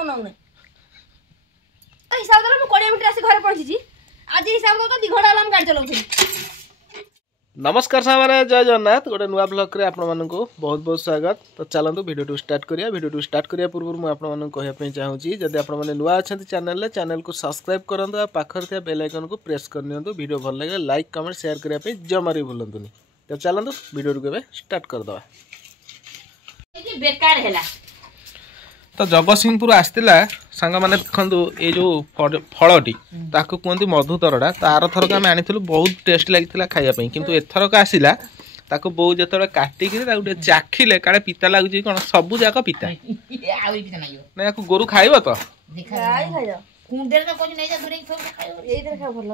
मन होने हिसाब देला 20 मिनिट आसी घरे पहुंची आज हिसाब दो 2 घंटा हम गाड़ी चलाउथि। नमस्कार सामने जय जगन्नाथ गोटे नुआ ब्लॉग रे आपण मानक बहुत बहुत स्वागत। तो चलतु वीडियो स्टार्ट करिया। वीडियो स्टार्ट करिया पूर्व मुझे आपण मानक कहया चाहूँगी जदि आपण माने नुआ अछंती चैनल को सब्सक्राइब करंतु आ पाखर थिया बेल आइकन को प्रेस करनियंतु। वीडियो भल लगे लाइक कमेंट शेयर करिया पे जमारी भूलंतुनी। तो चलतु वीडियो को स्टार्ट कर दवा। ये बेकार हैला तो जगतसिंहपुर आसला सांग मैंने देखु ये जो फलटी ताकू कहते मधुतरड़ा। तो आर थरक आम आनी बहुत टेस्ट लगी खायापी किंतु एथरक आसला ताको बो जो काटिक गोटे चाखिले काले पिता लगुच कौन सब जाक पिता ना गोरु खाइब तो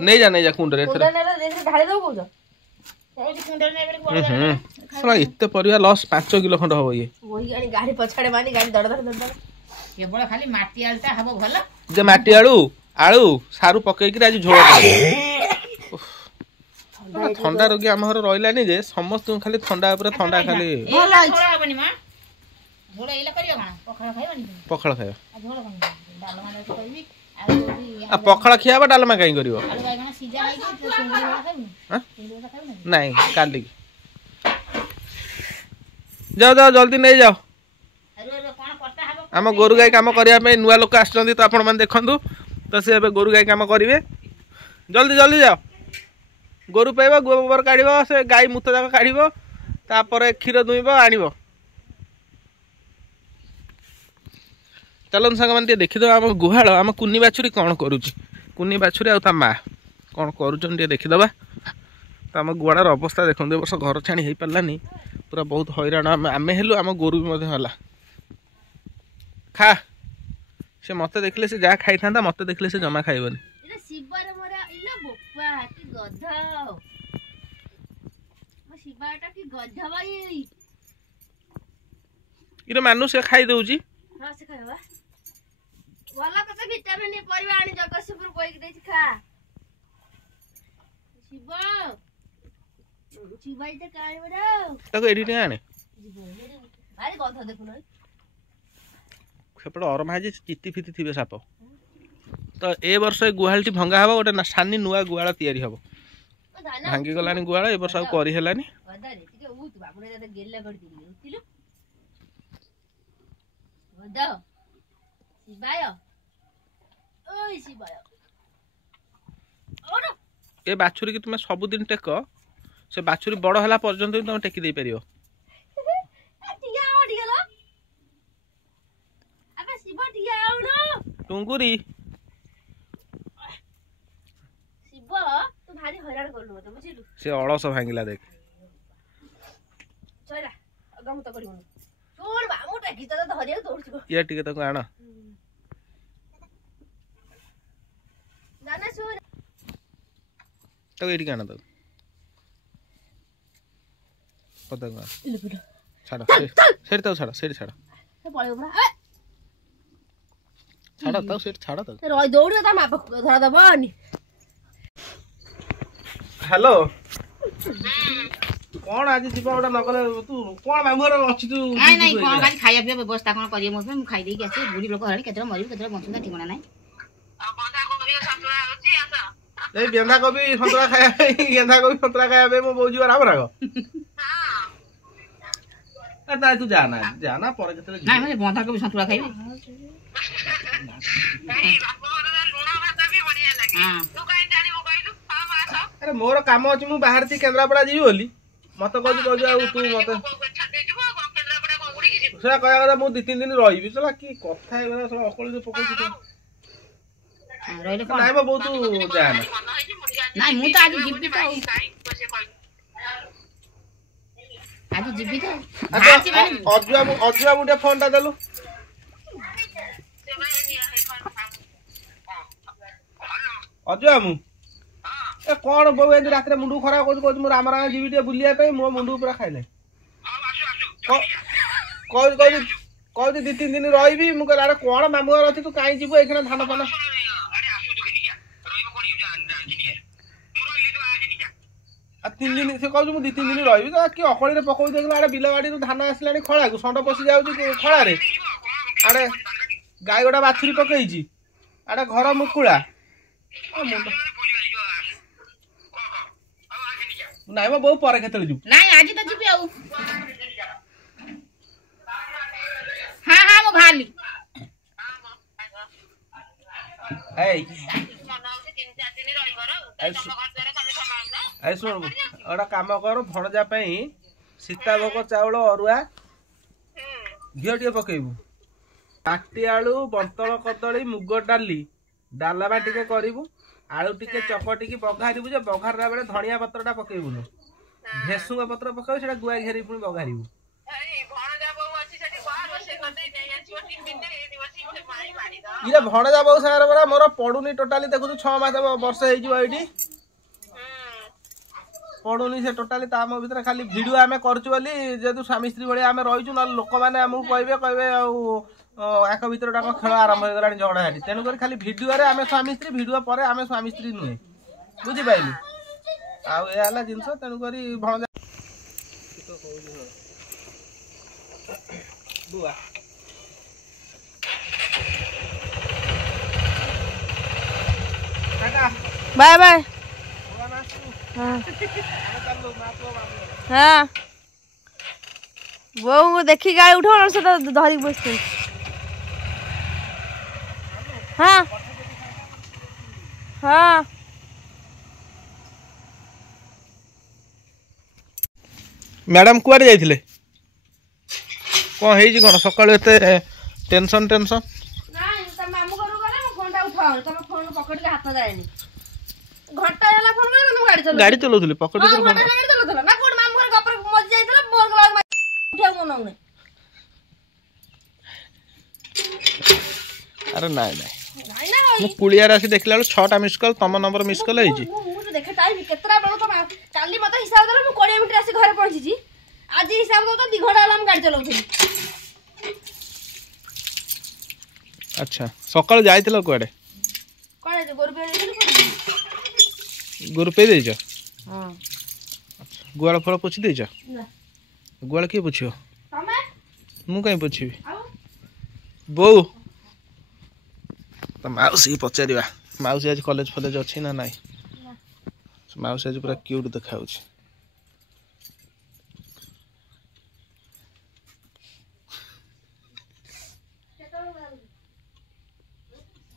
नहीं जा कुंडे एत परिवार लस 5 किलो खंड हम ये गाड़ी पछाड़े मानी गाड़ी दड़ दड़ दड़ केवल खाली माटी आलटा हबो भला जे माटी आलू सारू पकईकि आज झोल ठंडा रोगी आम घर रही जे समस्त खाली ठंडा ठंडा खाली पखाड़ खाए पखाड़ खिया डालमा कहीं कर नहीं काली जाओ जाओ जल्दी नहीं जाओ आम गोरु गाई कम करने नुआ लोक आस तो आपण मैंने देखु तो सी गोरु गाई कम करेंगे जल्दी जल्दी जाओ गोरु पाइब गोबर काढ़ से गाई मूत जाक काढ़ क्षीर दुईब आण चलन सांग मैंने देखीद आम गुहाल आम कुनी बाछुरी कौन करुच्ची कुनी बाछुरी आ माँ कौन कर देखीदबा। तो आम गुआड़ार अवस्था देखते वर्ष घर छाणी हो पारानी पूरा बहुत हैरान आम हेलु आम गोरु भी खा से मत देखले से जहाँ खाई था मत देखले से जमा खाइबनी इरे मानु से खाई दउची हां से खाइबा वाला कसे विटामिन ए परिवा आनी जगतसिंहपुर कोई के देछि खा शिवा शिवाई ते काई बडा ताको एडिट आने अरे गधा देखु न सेपट अरम हाजी चित्ती फिती थिबे साप। तो ए वर्ष गुहालटी भंगा हबो गोटे सानी नुआ गुहाल तयारी हबो भांगी गलानी गुहाल ए वर्ष आ करी हेलानी गधा रे के उ बाबुने जते गेल्ला कर दिली उतिलु गधा शिवाय ओय शिवाय ओरो ए बाछुरी की तुम सबुदिन टेक से बाछुरी बड़ हला पर्यंत तुम टेकी दे परियो टुंगुरी शिव तू भारी हैरान करलु मते बुझिलु से अलस भांगिला देख चला गम त करिवनु छोड़ बा मोटा की त धरिया दौड़ ये टिके तको आना नाना सुन तो एडी काना तो पता का इले छाड़ सेठ तो छाड़ सेठ छाड़ से पळे बरा छाड़ तो सेठ छाड़ तो रोय दौड़ त माप धरा दबनी। हेलो कौन आज जीवा ओडा नगले तू कौन मामुर अछि तू नहीं नहीं कौन खाली खाया पिया व्यवस्था कौन करिए मु खाई दे के आसे बुढ़ी लोक हरी केतरा मरी केतरा बंचुना ठिकाना नहीं आ बंधा कोबी संतरा होची आसा ए बेंधा कोबी संतरा खाया गेंधा कोबी संतरा खाया बे मो बोजू राम राग हां ता तू जाना पर केतरे नहीं मैं बंधा कोबी संतरा खाइबे नहीं बापर लूणा भात भी बढ़िया लागे तू काई जानी मो कहलु हम आसा अरे मोर काम अछि मु बाहर थी केंद्रापड़ा जीव बोली मत कहू कहू आ तू मत छाटे जीव केंद्रापड़ा को उड़ी की जीव से कहया कथा मु 2-3 दिन रहिबी चला की कथा हे बना सब अकल से पकोची तो रहले कोन नहीं बहुत जाना नहीं मु तो आज जीबी तो आज जीबी तो अजुआ मुटे फोन टा देलु अजुआ मु ए कौन बो ए रात मुंडू खराब कर मु राम राम जीवी टे बुलिया पे मो मुंडू पूरा खाइले कोई 2-3 दिन रही मु कहला कौन मामू घर अच्छी तू कहीं जीव ये धान फान तीन दिन से कहूँ मुझे 2-3 दिन रही कि अकड़ी पकड़ देख आड़े बिल बाड़ी धान आसला खड़ा को षंड पशि जाऊँ खड़ा आड़े ଗାଈ ଗୋଟା ବାଛୁରୀ ପକେଇଛି ଆଡେ ଘର ମୁକୁଳା ନାଇଁ ମୋ ବୋଉ ପରେ କେତେବେଳେ ଯିବୁ ନାଇଁ ଆଜି ତ ଯିବି ଆଉ ହଁ ହଁ ମୁଁ ବାହାରିଲି ଶୁଣ ଗୋଟେ କାମ କର ଭଣଜା ପାଇଁ ସୀତାଭୋଗ ଚାଉଳ ଅରୁଆ ଘିଅ ଟିକେ ପକେଇବୁ ମାଟି ଆଳୁ ବନ୍ତଳ କଦଳୀ ମୁଗ ଡାଲି ଡାଲମା ଟିକେ କରିବୁ ଆଳୁ ଟିକେ ଚକଟିକି ବଘାରିବୁ ଯେ ବଘାରିଲା ବେଳେ ଧଣିଆ ପତ୍ରଟା ପକେଇବୁନୁ ଭେସୁଙ୍ଗା ପତ୍ର ପକେଇବୁ ସେଟା ଗୁଆ ଘେରି ପୁଣି ବଘାରିବୁ ଇଏ ଭଣଜା ବୋଉ ସାଙ୍ଗରେ ପରା ମୋର ପଡୁନି ଟୋଟାଲି ଦେଖୁଛୁ 6 ମାସ ବର୍ଷ ହେଇଯିବ ଏଇଠି ପଡୁନି ସେ ଟୋଟାଲି ତା ଆମ ଭିତରେ ଖାଲି ଭିଡିଓ ଆମେ କରୁଛୁ ବୋଲି ଯେହେତୁ ସ୍ୱାମୀ ସ୍ତ୍ରୀ ଭଳିଆ ଆମେ ରହିଛୁ ନହେଲେ ଲୋକମାନେ ଆମକୁ କହିବେ ଆଉ ଆଙ୍କ ଭିତରେ ଗୋଟେ ଖେଳ ଆରମ୍ଭ ହେଇଗଲାଣି ଝଗଡା ଝାଟି ତେଣୁକରି ଖାଲି ଭିଡିଓରେ ଆମେ ସ୍ୱାମୀ ସ୍ତ୍ରୀ ଭିଡିଓ ପରେ ଆମେ ସ୍ୱାମୀ ସ୍ତ୍ରୀ ନୁହେଁ ବୁଝିପାରିଲୁ ଆଉ ଏ ହେଲା ଜିନିଷ ତେଣୁକରି ଭଣଜା ବୁଆ बाय बाय हाँ वो देखी गाय उठो से धरी बस हाँ हाँ मैडम कुआडे जाइथिले कौन हेजी कौन सकाळु एते टेंशन टेंशन नहीं तम मामू घर गले मो फोन टा उठाओ तम फोन पकड़ के हाथ जाएनी घंटा होला फोन करे तम गाड़ी चलाउथिले पकड़ के फोन गाड़ी चलाउथला ना कोन मामू घर गपर मज जाइतला मोर गला उठाउ मन नउने अरे नाइ नाइ मु पुलियार आसी देखला 6टा मिस कॉल तम नंबर मिस कॉल हेजी मु तो देखे टाइम केतरा बेलो तम काली मत हिसाब दला मु 20 मिनिट आसी घर पहुंची जी आज हिसाब दो तो 2 घंटा होला हम गाड़ी चलाउथली अच्छा सकाळ जाइथिलो कुआडे कोन जे गोरु पे गुरु पे देइछ हां गुआल फल पुछि देइछ ना गुआल के पुछियो तमे मु काई पुछिबी आउ बो तो माउसी पचारिबा माउसी आज कॉलेज फॉलेज अछि ना नाही माउसी आज पूरा क्यूट देखाउछि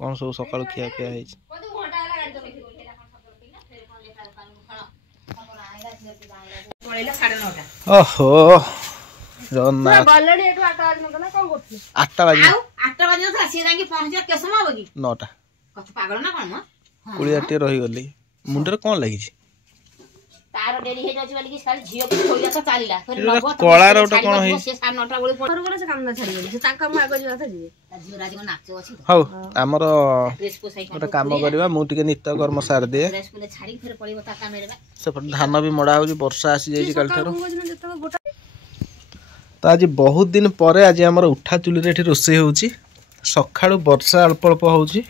कौन सब सकाळ खिया पिया हेछि ओहो जगन्नाथ बलडी एटु 8 बजे नतना कोन करथि 8टा बाजी ଆଉ 8ଟା ବାଜିନଥିଲା ସିଏ ଯାଇକି ପହଞ୍ଚିବା କେତେ ସମୟ ହବ କି 9ଟା କଛ ପାଗଳ ନା କଣ ମ କୁଳିଆଟେ ରହି ଗଲି ମୁଣ୍ଡରେ କଣ ଲାଗିଛି ତାର ଡେରି ହେଇ ଯାଉଛି ବୋଲି ଖାଲି ଝିଅକୁ ଖୋଇଲା ତ ଚାଲିଲା ଫେର ଏଇଟା ନବ କଳାର ଗୋଟେ କଣ ହେଇ ସେ 9:30 ବେଳକୁ घर गले से काम ना छाड़ी गली से ताका मु आगो जिवा था जी ଝିଅ ରାଜିକ ନାଚ ଅଛି ତ ହଉ ଆମର ଡ୍ରେସ ପୋସାଇ ଗୋଟେ କାମ କରିବା ମୁଁ ଟିକେ ନିତ୍ୟ କର୍ମ ସାର ଦିଏ ଡ୍ରେସ କୁ ଛାଡି ଫେର ପଡିବ ତା କାମରେ ବା ସେପଟେ ଧାନ ବି ମଡା ହଉଛି ବର୍ଷା ଆସି ଯାଇଛି କାଲି ଠାରୁ जत गोटा ତ ଆଜି ବହୁତ ଦିନ ପରେ ଆଜି ଆମର ଉଠା ଚୁଲିରେ ଏଠି ରୋଷେଇ ହେଉଛି ସକାଳୁ ବର୍ଷା ଅଳ୍ପ ଅଳ୍ପ ହେଉଛି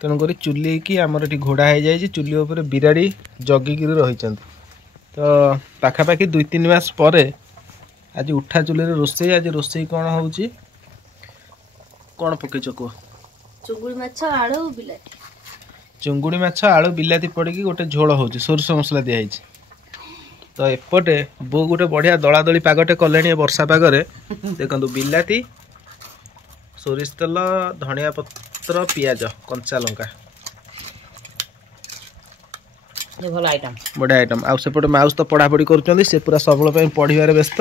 ତେଣୁକରି ଚୁଲି କି ଆମର ଏଠି ଘୋଡ଼ା ହେଇଯାଇଛି ଚୁଲି ଉପରେ ବିରାଡ଼ି ଜଗିକିରି ରହିଛନ୍ତି ତ ପାଖାପାଖି 2-3 ମାସ ପରେ ଆଜି ଉଠା ଚୁଲିରେ ରୋଷେଇ ଆଜି ରୋଷେଇ କ'ଣ ହେଉଛି କ'ଣ ପକେଇଛ କୁହ चुंगुड़ी माछ आळू बिलाती ଚୁଙ୍ଗୁଡ଼ି ମାଛ ଆଳୁ ବିଲାତି ପଡ଼ିକି ଗୋଟେ ଝୋଳ ହେଉଛି ସୋରିଷ ମସଲା ଦିଆହେଇଛି ତ ଏପଟେ ବୋଉ ଗୋଟେ ବଢ଼ିଆ ଦଳାଦଳି ପାଗଟେ କଲେଣି ଏ ବର୍ଷା ପାଗରେ ଦେଖନ୍ତୁ ବିଲାତି ସୋରିଷ ତେଲ ଧଣିଆ ପତ୍ର ପିଆଜ କଞ୍ଚା ଲଙ୍କା ଭଲ ଆଇଟମ ବଢ଼ିଆ ଆଇଟମ୍ ଆଉ ସେପଟେ ମାଉସ ତ ପଢ଼ାପଢ଼ି କରୁଛନ୍ତି ସେ ପୁରା ସବୁବେଳ ପାଇଁ ପଢ଼ିବାରେ ବ୍ୟସ୍ତ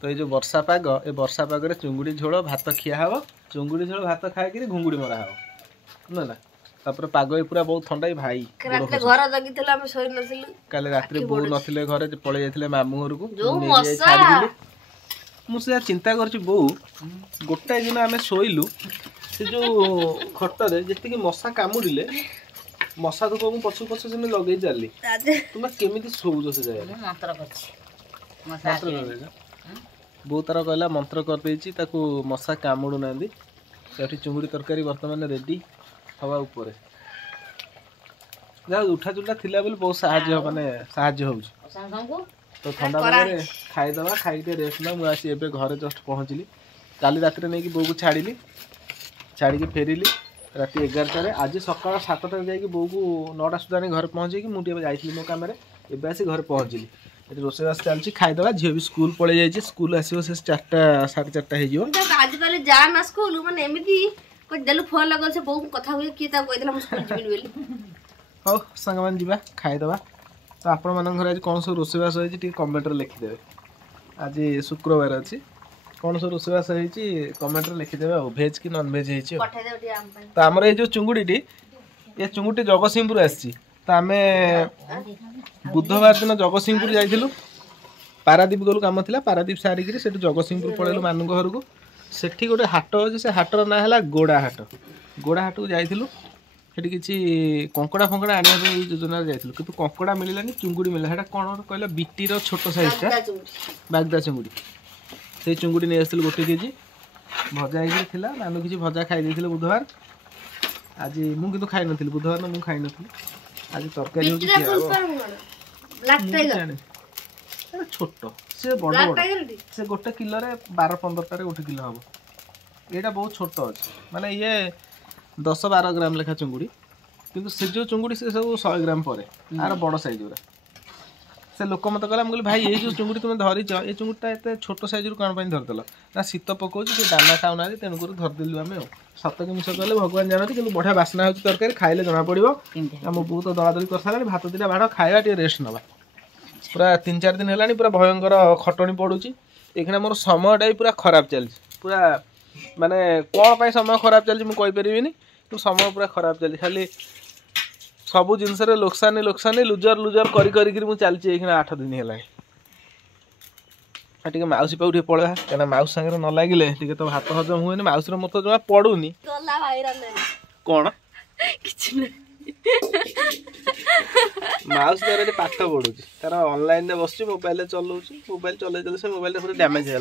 ତ ଏଇ ଯେଉଁ ବର୍ଷା ପାଗ ଏ ବର୍ଷା ପାଗରେ ଚୁଙ୍ଗୁଡ଼ି ଝୋଳ ଭାତ ଖିଆ ହେବ ଚୁଙ୍ଗୁଡ଼ି ଝୋଳ ଭାତ ଖାଇକିରି ଘୁଙ୍ଗୁଡ଼ି ମରା ହେବ ନା ତାପରେ ପାଗ ବି ପୁରା ବହୁତ ଥଣ୍ଡା ଭାଇ ରାତିରେ ଘର ଜଗିଥିଲା ଆମେ ଶୋଇ ନଥିଲୁ କାଲି ରାତିରେ ବୋଉ ନଥିଲେ ଘରେ ପଳେଇ ଯାଇଥିଲେ ମାମୁଁ ଘରକୁ ମୁଁ ସେୟା ଚିନ୍ତା କରିଛି ବୋଉ ଗୋଟାଏ ଦିନ ଆମେ ଶୋଇଲୁ ସେ ଯେଉଁ ଖଟରେ ଯେତିକି ମଶା କାମୁଡ଼ିଲେ ମଶା ଧୂପ ମୁଁ ପଛକୁ ପଛ ଯେମିତି ଲଗେଇ ଚାଲିଲି ତୁମେ କେମିତି ଶୋଉଛ ସେ ଜାଗାରେ ମନ୍ତ୍ର କରିଛି ମନ୍ତ୍ର କରିଦେଇଛ ବୋଉ ତାର କହିଲା ମନ୍ତ୍ର କରିଦେଇଛି ତାକୁ ମଶା କାମୁଡ଼ୁ ନାହାନ୍ତି ସେଠି ଚୁଙ୍ଗୁଡ଼ି ତରକାରୀ ବର୍ତ୍ତମାନ ରେଡ଼ି ହବା ଉପରେ ଯାହା ଉଠା ଚୁଲିଟା ଥିଲା ବୋଲି ବହୁତ ସାହାଯ୍ୟ ମାନେ ସାହାଯ୍ୟ ହେଉଛି तो ठंडा पागे खाईदे खाई रेस्ट ना मुझे आसी घरे जस्ट पहुँचली काली रात नहीं कि बो को छाड़ी छाड़ी फेरिली रात 11टार आज सकाल 7टार जा बो को 9टा सुधा घर पहुँचे मुझे जाइली मो कम एवं आसी घर पहुँचली ये रोषेबास चलती खाईदे झील भी स्कूल पलि जाइए स्कूल आसो से 4टा 4:30 हो आजकल जा ना स्कूल माने एमती देलु फोन लगल से बहुत कथा हुए किए ता कहला हम स्कूल जिबिन बोली हो संग मान जीवा खाईदे तो आपण मान घर आज कौन सब रोषेबास होती कमेंट लिखिदेवे आज शुक्रवार अच्छी कौन सब रोषेबास होती कमेंट लिखिदेवे भेज कि नॉन भेज होती तो आमर ये जो चुंगुड़ी ये चुंगुड़ी जगतसिंहपुर आसी तो आम बुधवार दिन जगतसिंहपुर जाइलु पारादीप गलु कम थी पारादीप सारिकी से जगतसिंहपुर पलैलु मानु घर को सेठी गोटे हाट अच्छे से हाटर ना है गोड़ा हाट को जाइलु सेठी किसी कंकड़ा फंकड़ा आने योजना जाइलु किंतु कंकड़ा मिलानी चुंगुड़ी मिला है कौन कहला बीटीर छोट साइजटा बागदा चुंगुड़ी से चुंगुड़ी नहीं आसलु 1 केजी भजा होता नानू किसी भजा खाई बुधवार आज मुझे खाई नी बुधवार मुझे खाई नी आज तरकारी छोट से बड़ बड़ से 1 किलो 12-15 1 किलो हम यहाँ बहुत छोट अच्छे माने ये 10-12 ग्राम लेखा चुंगुड़ी किंतु से जो चुंगुड़ी से सब 100 ग्राम पर आर बड़ साइज गुरा से लोक मत कहला कहली भाई ये जो चुंगुड़ी तुम धरीच ये चुंगुड़ीटा एत छोट साइज कौन धरदेल ना शीत पकाऊँ से दाना खाऊना तेणुक धरदेलु आम सत कि मिस कहले भगवान जानते कि बढ़िया बास्ना हो तरकारी खाइले जना पड़ो मो बो तो दलादली कर सारा भात 2टा बाड़ खाଇବା टे रेस्ट नवा पूरा 3-4 दिन है पूरा भयंकर खटणी पड़ुची एखना मोर समयटा भी पूरा खराब चलती पूरा माने कौन समय खराब चलती मुझे कहीपरि तो समय पूरा खराब चलती खाली सबू जिनस लोकसानी लुजर कर चलती 8 दिन है टे माउसी पाक पड़ा क्या माउस सागर न लगे तो हाथ हजम हुए माउसी मत जमा पड़ूनी कौन माउस द्वारा पाठ पढ़ू तार ऑनलाइन बस मोबाइल चलाऊँ मोबाइल चल से मोबाइल पूरा डैमेज है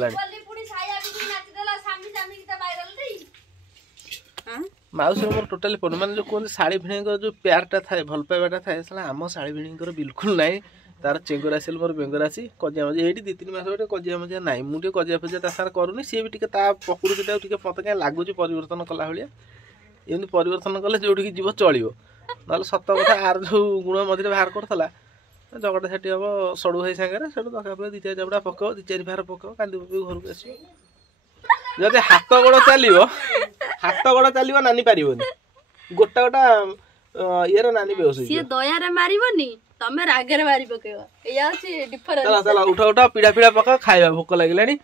माउस मोर टोटाली पड़ू मैंने जो कहते शाढ़ी भिणी जो प्यारटा थाए भल पाइबाटा थाए आम शाढ़ी भिणी बिल्कुल ना तार चेंगर आसल मोर बेंगर आसी कजिया मजिया ये 2-3 मास गोटे कजिया मजिया ना मुझे कजिया फजिया तार करूनी सी भी प्रकृति मत क्या लगुच परिवर्तन कला भाया एमती परिवर्तन कले जो जीव चलो ना सत कथा आर जो गुण मझे बाहर करता झगड़ा सेठी हम सड़ू भाई सागर से दरकार 2-4 चापड़ा पकाओ 2-4 फार पकाओ कांदी पकई घर को आस जब हाथ गोड़ चलो नानी पारनी गोटा गोटा ये नानी बेहोश दया मारनी तमे रागरे मारी पकेवा एया अछि डिफरेंस चला उठा उठा पीड़ा पीड़ा पका खाइबा भोक लागिलानी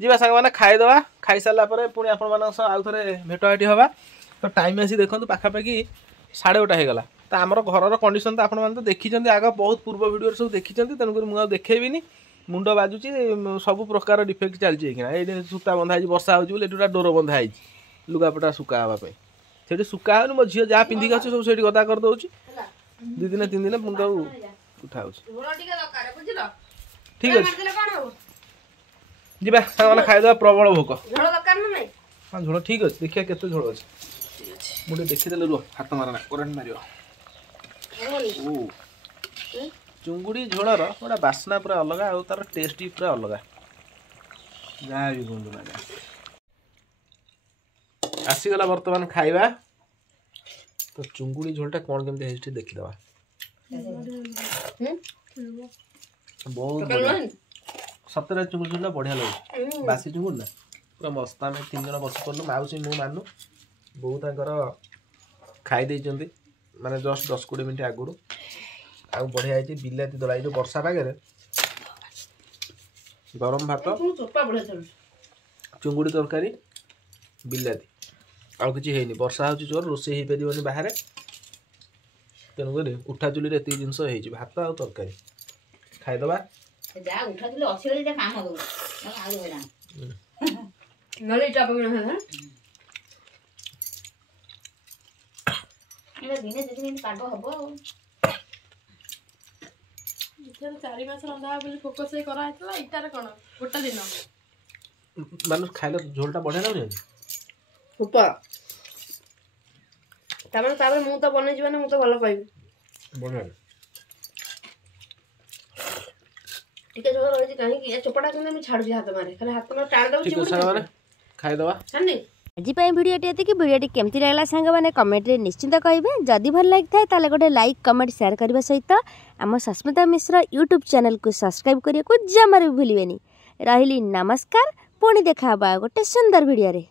जीवा संग माने खाइदवा खाई साला परे पुणी आपण मानक सह आउ थरे भेटहाटी हवा तो टाइम आसी देखंतु पाखा पाखी 8:30 हो गला तो आमर घरर कंडीशन तो आपण माने तो देखिचंती आगा बहुत पूर्व वीडियो सब देखिचंती तन कर मु देखेबिनी मुंड बाजुची सब प्रकार डिफेक्ट चलची किना ए सूता बंधा है वर्षा होची बोले एटुटा डोर बंधा है लुगापटा सुका हवा पे सेठी सुका हो मो झियो जा पिंदी गछ सब सेठी गदा कर दोची 2-3 दिन मुंड उठा ठीक अच्छे जीवा सामान खाईदे प्रबल भोक हाँ झोल ठीक अच्छे देखिए केते झोल अच्छे मुझे देखीदे रुह हाथ मारना करेन्ट मार चुंगुड़ी झोलर गोटा बास्ना पूरा अलग आ तार टेस्ट भी पूरा अलग जहाँ भी कहूँ ना आसीगला बर्तमान खाइबा तो चुंगुड़ी झोलटा कौन केमती देखीदवा बहुत सतरे चुंगुड़ी झोलटा बढ़िया लगे बासी चुंगुड़ी ना पूरा मस्त आम 3 जन बस पड़ू माउसी मु मानु बहुत खाई देइचंती माने जस्ट 10-20 मिनट आगुरी आ बढ़िया है बिलाती दला जो वर्षा पागे गरम भात चुंगुड़ी तरकारी बिलाती आउ किसी है वर्षा हो जोर रोषे हो पार बाहर तेणुक उठा चुली एत जिनस हो भात आ तरकारी खाईदे मानुष खाइले झोलटा बढ़िया लगे तापर मु तो बनै जीवन मु तो भलो पाइबी बढ़िया ଟିକେ ଝୋଳ ରହିଛି କାହିଁକି ଏ ଚୋପାଟା କିନ୍ତୁ ମୁଁ ଛାଡୁଛି ହାତ ମାରେ ଖାଲି ହାତ ମାରେ ଟାଣି ଦଉଛି ଠିକ ସାଙ୍ଗମାନେ ଖାଇଦବା ଛାଡି ଆଜି ପାଇଁ ଭିଡ଼ିଓଟି ଏତିକି। ଭିଡ଼ିଓଟି କେମିତି ଲାଗିଲା ସାଙ୍ଗମାନେ କମେଣ୍ଟରେ ନିଶ୍ଚିନ୍ତ କହିବେ। ଯଦି ଭଲ ଲାଗିଥାଏ ତାହେଲେ ଗୋଟେ ଲାଇକ୍ କମେଣ୍ଟ ସେୟାର କରିବା ସହିତ ଆମ ସସ୍ମିତା ମିଶ୍ର ୟୁଟ୍ୟୁବ୍ ଚ୍ୟାନେଲକୁ ସବସ୍କ୍ରାଇବ୍ କରିବାକୁ ଜମାରୁ ବି ଭୁଲିବେନି। ରହିଲି ନମସ୍କାର। ପୁଣି ଦେଖା ହେବା ଗୋଟେ ସୁନ୍ଦର ଭିଡ଼ିଓରେ।